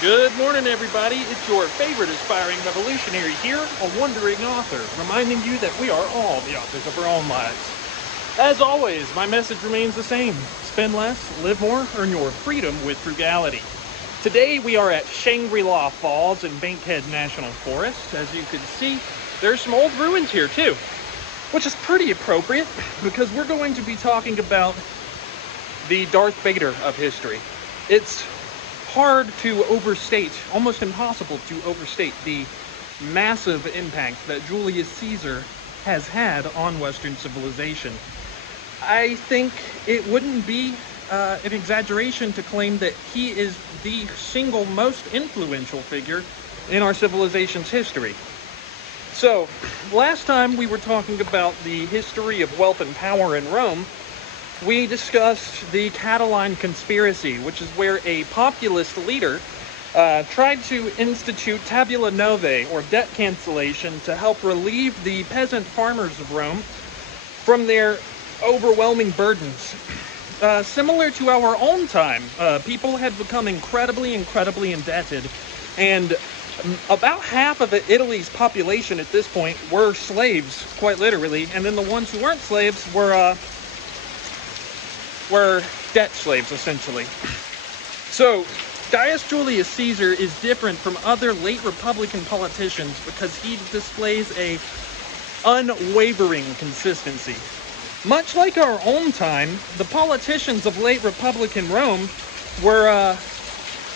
Good morning, everybody. It's your favorite aspiring revolutionary here, a wandering author, reminding you that we are all the authors of our own lives. As always, my message remains the same. Spend less, live more, earn your freedom with frugality. Today we are at Shangri-La Falls in Bankhead National Forest. As you can see, there's some old ruins here too, which is pretty appropriate because we're going to be talking about the Darth Vader of history. It's hard to overstate, almost impossible to overstate the massive impact that Julius Caesar has had on Western civilization. I think it wouldn't be an exaggeration to claim that he is the single most influential figure in our civilization's history. So, last time we were talking about the history of wealth and power in Rome. We discussed the Catiline conspiracy, which is where a populist leader tried to institute tabula novae, or debt cancellation, to help relieve the peasant farmers of Rome from their overwhelming burdens. Similar to our own time, people had become incredibly indebted, and about half of Italy's population at this point were slaves, quite literally, and then the ones who weren't slaves were debt slaves, essentially. So, Gaius Julius Caesar is different from other late Republican politicians because he displays a unwavering consistency. Much like our own time, the politicians of late Republican Rome were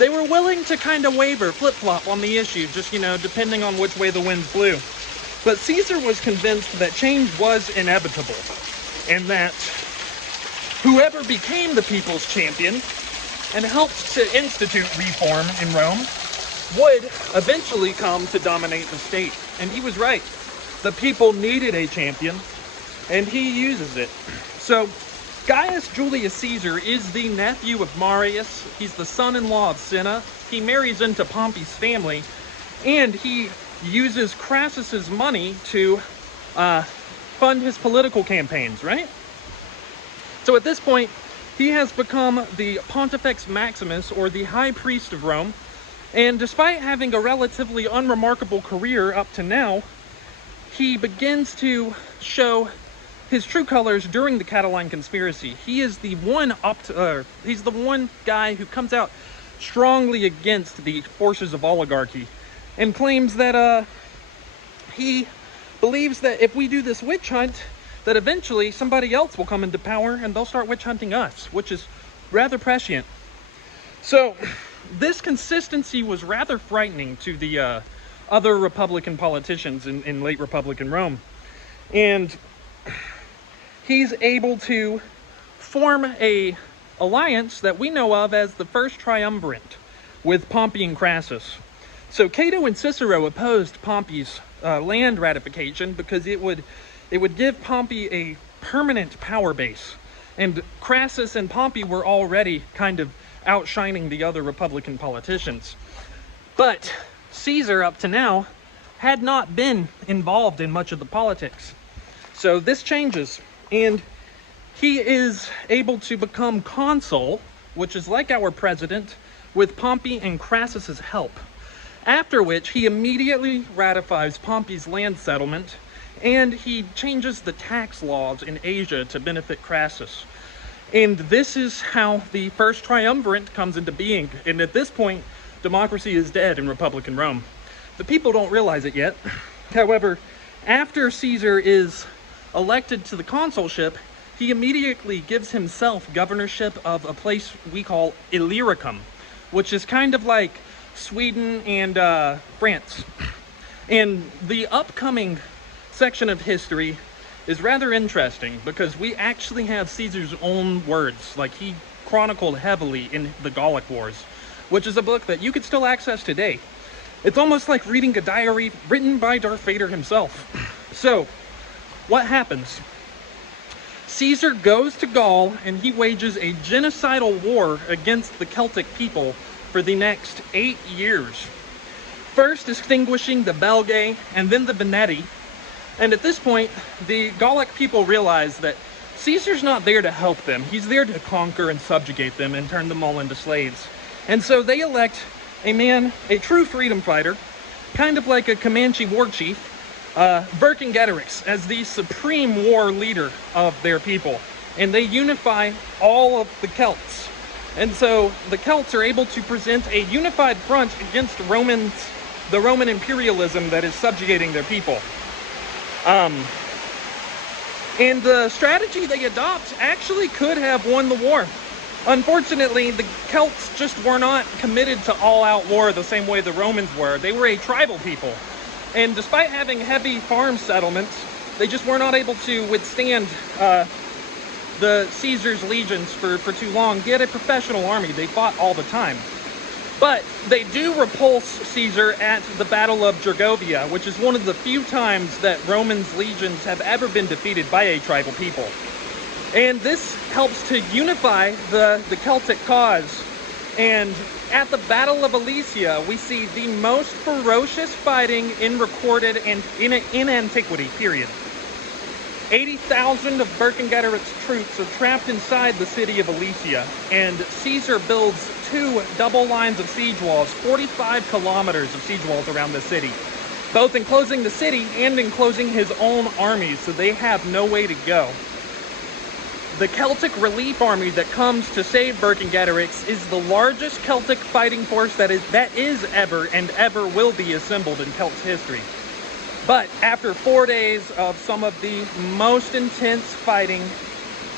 willing to kind of waver, flip-flop on the issue, just, depending on which way the winds blew. But Caesar was convinced that change was inevitable, and that whoever became the people's champion and helped to institute reform in Rome would eventually come to dominate the state. And he was right. The people needed a champion, and he uses it. So, Gaius Julius Caesar is the nephew of Marius. He's the son-in-law of Cinna. He marries into Pompey's family, and he uses Crassus's money to fund his political campaigns, right? So at this point, he has become the Pontifex Maximus, or the High Priest of Rome, and despite having a relatively unremarkable career up to now, he begins to show his true colors during the Catiline conspiracy. He is the one he's the one guy who comes out strongly against the forces of oligarchy, and claims that he believes that if we do this witch hunt, that eventually somebody else will come into power and they'll start witch hunting us, which is rather prescient. So this consistency was rather frightening to the other Republican politicians in late Republican Rome. And he's able to form a alliance that we know of as the First Triumvirate with Pompey and Crassus. So Cato and Cicero opposed Pompey's land ratification because it would give Pompey a permanent power base. And Crassus and Pompey were already kind of outshining the other Republican politicians. But Caesar, up to now, had not been involved in much of the politics. So this changes, and he is able to become consul, which is like our president, with Pompey and Crassus's help. After which, he immediately ratifies Pompey's land settlement, and he changes the tax laws in Asia to benefit Crassus. And this is how the First Triumvirate comes into being. And at this point, democracy is dead in Republican Rome. The people don't realize it yet. However, after Caesar is elected to the consulship, he immediately gives himself governorship of a place we call Illyricum, which is kind of like Sweden and France. And the upcoming section of history is rather interesting because we actually have Caesar's own words. Like, he chronicled heavily in the Gallic Wars, which is a book that you could still access today. It's almost like reading a diary written by Darth Vader himself. So, what happens? Caesar goes to Gaul and he wages a genocidal war against the Celtic people for the next 8 years. First extinguishing the Belgae and then the Veneti. And at this point, the Gallic people realize that Caesar's not there to help them. He's there to conquer and subjugate them and turn them all into slaves. And so they elect a man, a true freedom fighter, kind of like a Comanche war chief, Vercingetorix, as the supreme war leader of their people. And they unify all of the Celts. And so the Celts are able to present a unified front against the Roman imperialism that is subjugating their people. And the strategy they adopt actually could have won the war. Unfortunately, the Celts just were not committed to all-out war the same way the Romans were. They were a tribal people. And despite having heavy farm settlements, they just were not able to withstand the Caesar's legions for too long. He had a professional army. They fought all the time. But they do repulse Caesar at the Battle of Gergovia, which is one of the few times that Romans' legions have ever been defeated by a tribal people. And this helps to unify the Celtic cause. And at the Battle of Alesia, we see the most ferocious fighting in recorded and in antiquity, period. 80,000 of Vercingetorix's troops are trapped inside the city of Alesia, and Caesar builds 2 double lines of siege walls, 45 kilometers of siege walls around the city, both enclosing the city and enclosing his own armies, so they have no way to go. The Celtic relief army that comes to save Vercingetorix is the largest Celtic fighting force that is ever and ever will be assembled in Celt's history. But after 4 days of some of the most intense fighting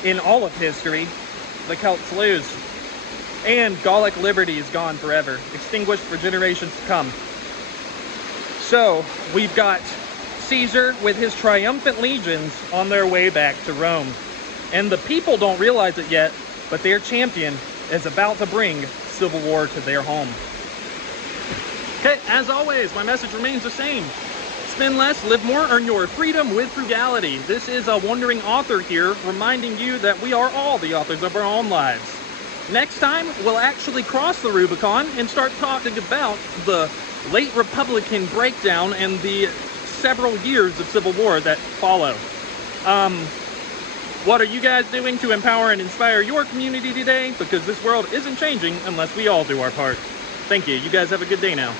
in all of history, the Celts lose. And Gallic liberty is gone forever, extinguished for generations to come. So we've got Caesar with his triumphant legions on their way back to Rome. And the people don't realize it yet, but their champion is about to bring civil war to their home. Okay, as always, my message remains the same. Spend less, live more, earn your freedom with frugality. This is a wandering author here, reminding you that we are all the authors of our own lives. Next time, we'll actually cross the Rubicon and start talking about the late Republican breakdown and the several years of civil war that follow. What are you guys doing to empower and inspire your community today? Because this world isn't changing unless we all do our part. Thank you. You guys have a good day now.